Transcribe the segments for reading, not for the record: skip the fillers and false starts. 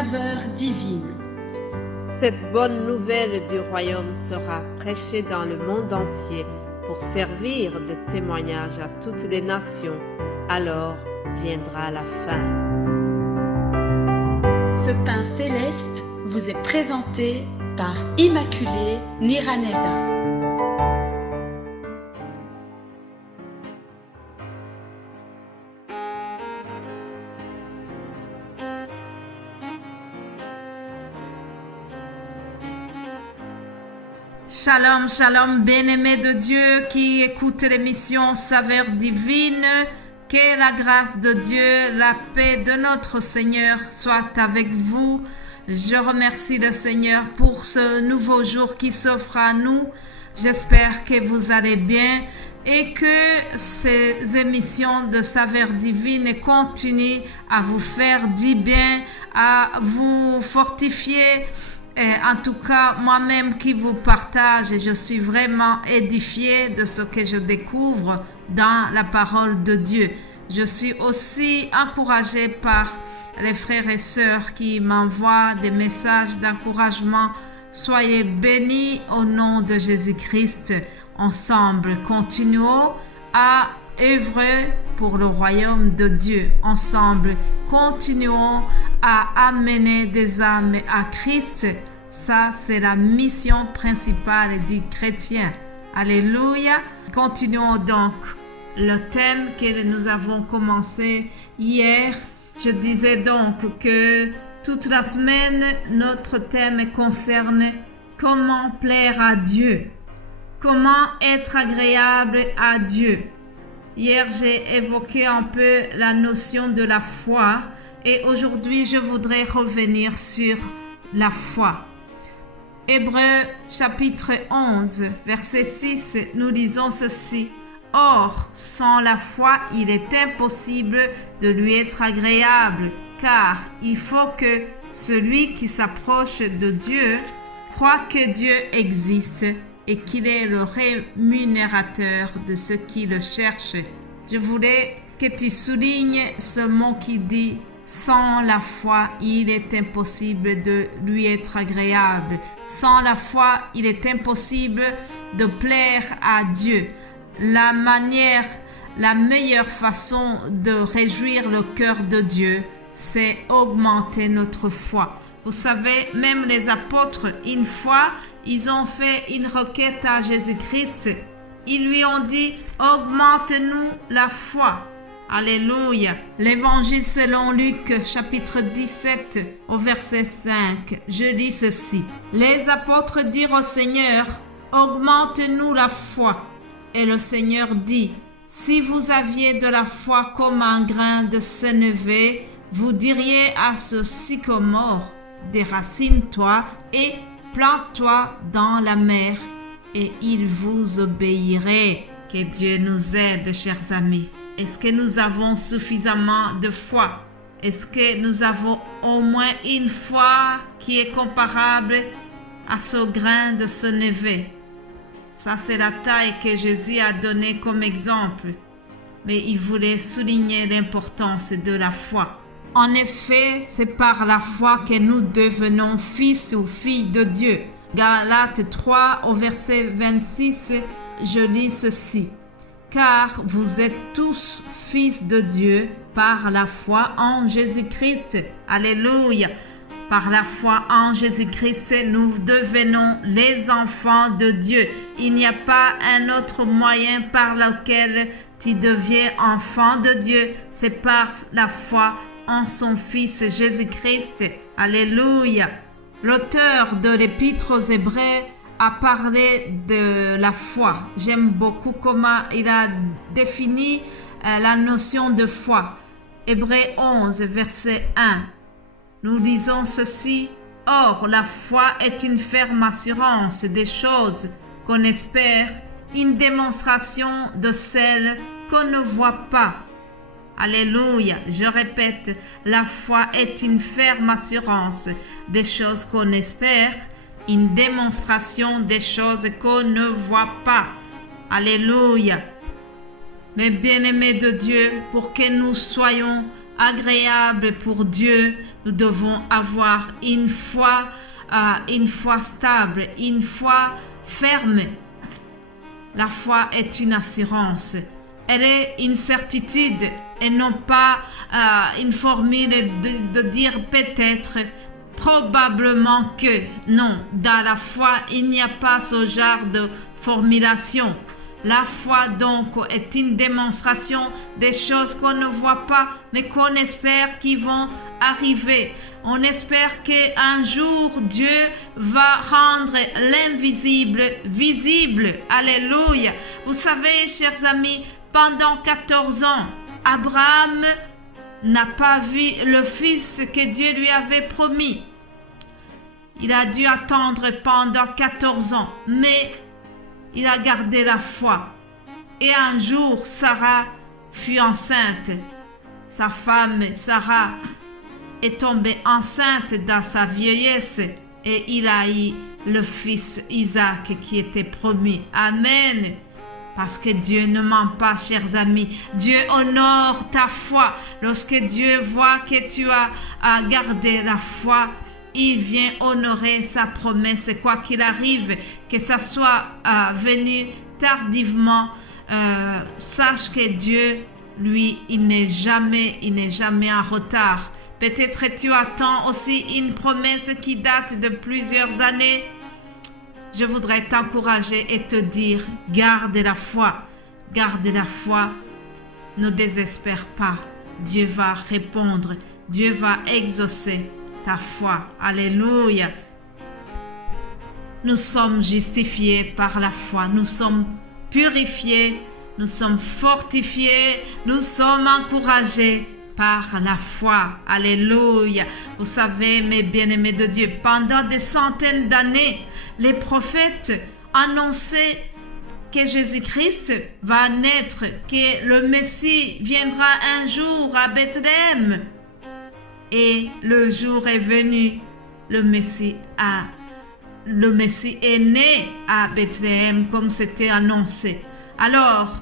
saveur divine. Cette bonne nouvelle du royaume sera prêchée dans le monde entier pour servir de témoignage à toutes les nations. Alors viendra la fin. Ce pain céleste vous est présenté par Immaculée Niraneza. Shalom, shalom, bien-aimés de Dieu qui écoutent l'émission Saveur divine. Que la grâce de Dieu, la paix de notre Seigneur soit avec vous. Je remercie le Seigneur pour ce nouveau jour qui s'offre à nous. J'espère que vous allez bien et que ces émissions de Saveur divine continuent à vous faire du bien, à vous fortifier. Et en tout cas, moi-même qui vous partage, je suis vraiment édifiée de ce que je découvre dans la parole de Dieu. Je suis aussi encouragée par les frères et sœurs qui m'envoient des messages d'encouragement. Soyez bénis au nom de Jésus-Christ. Ensemble, continuons à œuvrer pour le royaume de Dieu. Ensemble, continuons à amener des âmes à Christ. Ça, c'est la mission principale du chrétien. Alléluia. Continuons donc le thème que nous avons commencé hier. Je disais donc que toute la semaine, notre thème concerne comment plaire à Dieu, comment être agréable à Dieu. Hier, j'ai évoqué un peu la notion de la foi et aujourd'hui, je voudrais revenir sur la foi. Hébreux chapitre 11, verset 6, nous lisons ceci. Or, sans la foi, il est impossible de lui être agréable, car il faut que celui qui s'approche de Dieu croit que Dieu existe et qu'il est le rémunérateur de ceux qui le cherchent. Je voulais que tu soulignes ce mot qui dit « Sans la foi, il est impossible de lui être agréable. Sans la foi, il est impossible de plaire à Dieu. » La meilleure façon de réjouir le cœur de Dieu, c'est augmenter notre foi. Vous savez, même les apôtres, une fois, ils ont fait une requête à Jésus-Christ. Ils lui ont dit, augmente-nous la foi. Alléluia. L'évangile selon Luc, chapitre 17, au verset 5, je lis ceci. Les apôtres dirent au Seigneur, augmente-nous la foi. Et le Seigneur dit, si vous aviez de la foi comme un grain de sénévé, vous diriez à ce sycomore, déracine-toi et plante-toi dans la mer, et il vous obéirait. Que Dieu nous aide, chers amis. Est-ce que nous avons suffisamment de foi? Est-ce que nous avons au moins une foi qui est comparable à ce grain de sénévé? Ça, c'est la taille que Jésus a donnée comme exemple. Mais il voulait souligner l'importance de la foi. En effet, c'est par la foi que nous devenons fils ou filles de Dieu. Galates 3, au verset 26, je lis ceci. Car vous êtes tous fils de Dieu par la foi en Jésus-Christ. Alléluia. Par la foi en Jésus-Christ, nous devenons les enfants de Dieu. Il n'y a pas un autre moyen par lequel tu deviens enfant de Dieu. C'est par la foi en son Fils Jésus-Christ. Alléluia. L'auteur de l'Épître aux Hébreux a parlé de la foi. J'aime beaucoup comment il a défini la notion de foi. Hébreux 11, verset 1. Nous disons ceci, « Or, la foi est une ferme assurance des choses qu'on espère, une démonstration de celles qu'on ne voit pas. » Alléluia, je répète, la foi est une ferme assurance des choses qu'on espère, une démonstration des choses qu'on ne voit pas. Alléluia. Mes bien-aimés de Dieu, pour que nous soyons agréable pour Dieu, nous devons avoir une foi stable, une foi ferme. La foi est une assurance. Elle est une certitude et non pas une formule de dire peut-être, probablement que. Non, dans la foi, il n'y a pas ce genre de formulation. La foi donc est une démonstration des choses qu'on ne voit pas, mais qu'on espère qui vont arriver. On espère qu'un jour Dieu va rendre l'invisible visible. Alléluia. Vous savez, chers amis, pendant 14 ans, Abraham n'a pas vu le fils que Dieu lui avait promis. Il a dû attendre pendant 14 ans, mais il a gardé la foi. Et un jour, Sarah fut enceinte. Sa femme, Sarah, est tombée enceinte dans sa vieillesse et il a eu le fils Isaac qui était promis. Amen. Parce que Dieu ne ment pas, chers amis. Dieu honore ta foi. Lorsque Dieu voit que tu as gardé la foi, il vient honorer sa promesse, quoi qu'il arrive, que ça soit venu tardivement. Sache que Dieu, lui, il n'est jamais en retard. Peut-être tu attends aussi une promesse qui date de plusieurs années. Je voudrais t'encourager et te dire, garde la foi. Garde la foi. Ne désespère pas. Dieu va répondre. Dieu va exaucer ta foi. Alléluia. Nous sommes justifiés par la foi. Nous sommes purifiés. Nous sommes fortifiés. Nous sommes encouragés par la foi. Alléluia. Vous savez, mes bien-aimés de Dieu, pendant des centaines d'années, les prophètes annonçaient que Jésus-Christ va naître, que le Messie viendra un jour à Bethléem. Et le jour est venu, le Messie est né à Bethléem comme c'était annoncé. Alors,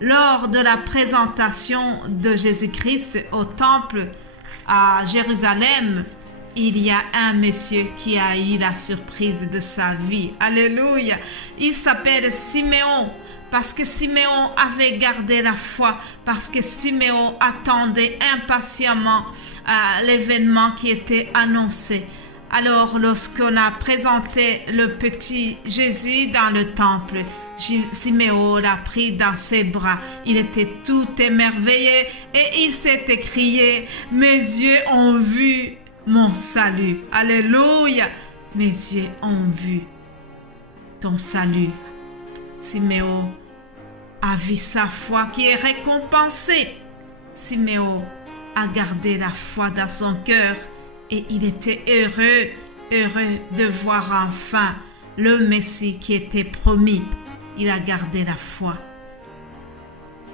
lors de la présentation de Jésus-Christ au temple à Jérusalem, il y a un monsieur qui a eu la surprise de sa vie. Alléluia. Il s'appelle Siméon parce que Siméon avait gardé la foi, parce que Siméon attendait impatiemment l'événement qui était annoncé. Alors, lorsqu'on a présenté le petit Jésus dans le temple, Siméon l'a pris dans ses bras. Il était tout émerveillé et il s'est écrié: mes yeux ont vu mon salut. Alléluia. Mes yeux ont vu ton salut. Siméon a vu sa foi qui est récompensée. Siméon a gardé la foi dans son cœur et il était heureux de voir enfin le Messie qui était promis. Il a gardé la foi.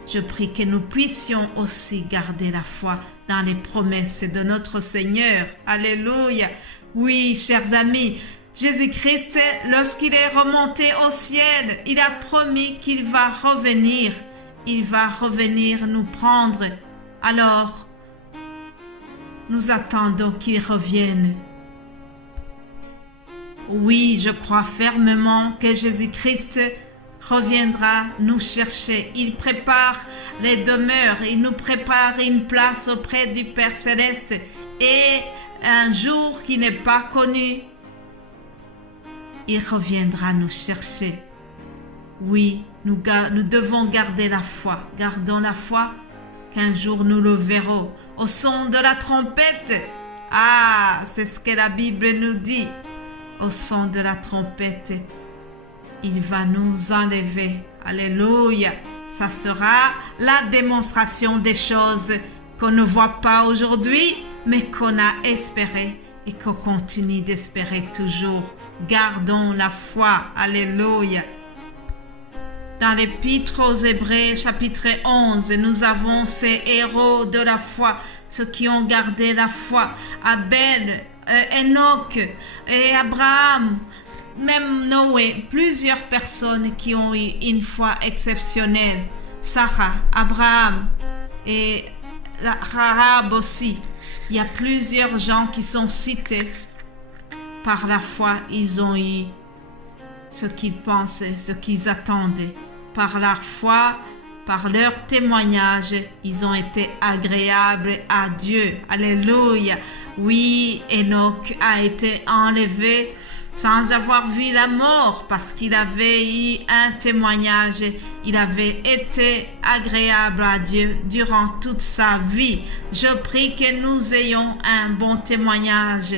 Je prie que nous puissions aussi garder la foi dans les promesses de notre Seigneur. Alléluia. Oui, chers amis, Jésus-Christ, lorsqu'il est remonté au ciel, il a promis qu'il va revenir. Il va revenir nous prendre. Alors, nous attendons qu'il revienne. Oui, je crois fermement que Jésus-Christ reviendra nous chercher. Il prépare les demeures, il nous prépare une place auprès du Père Céleste et un jour qui n'est pas connu, il reviendra nous chercher. Oui, nous devons garder la foi. Gardons la foi qu'un jour nous le verrons au son de la trompette. Ah, c'est ce que la Bible nous dit. Au son de la trompette, il va nous enlever. Alléluia. Ça sera la démonstration des choses qu'on ne voit pas aujourd'hui, mais qu'on a espéré et qu'on continue d'espérer toujours. Gardons la foi. Alléluia. Dans l'Épître aux Hébreux, chapitre 11, nous avons ces héros de la foi, ceux qui ont gardé la foi. Abel, Enoch et Abraham, même Noé, plusieurs personnes qui ont eu une foi exceptionnelle. Sarah, Abraham et Rahab aussi. Il y a plusieurs gens qui sont cités. Par la foi, ils ont eu ce qu'ils pensaient, ce qu'ils attendaient. Par la foi, par leur témoignage, ils ont été agréables à Dieu. Alléluia. Oui, Enoch a été enlevé sans avoir vu la mort parce qu'il avait eu un témoignage. Il avait été agréable à Dieu durant toute sa vie. Je prie que nous ayons un bon témoignage.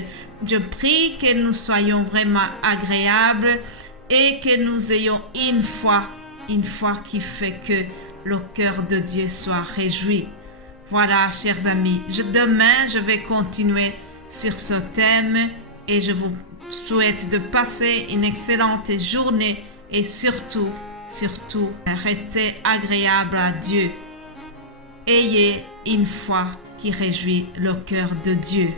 Je prie que nous soyons vraiment agréables et que nous ayons une foi qui fait que le cœur de Dieu soit réjoui. Voilà, chers amis, demain, je vais continuer sur ce thème et je vous souhaite de passer une excellente journée et surtout, restez agréable à Dieu. Ayez une foi qui réjouit le cœur de Dieu.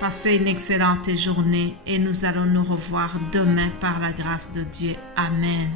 Passez une excellente journée et nous allons nous revoir demain par la grâce de Dieu. Amen.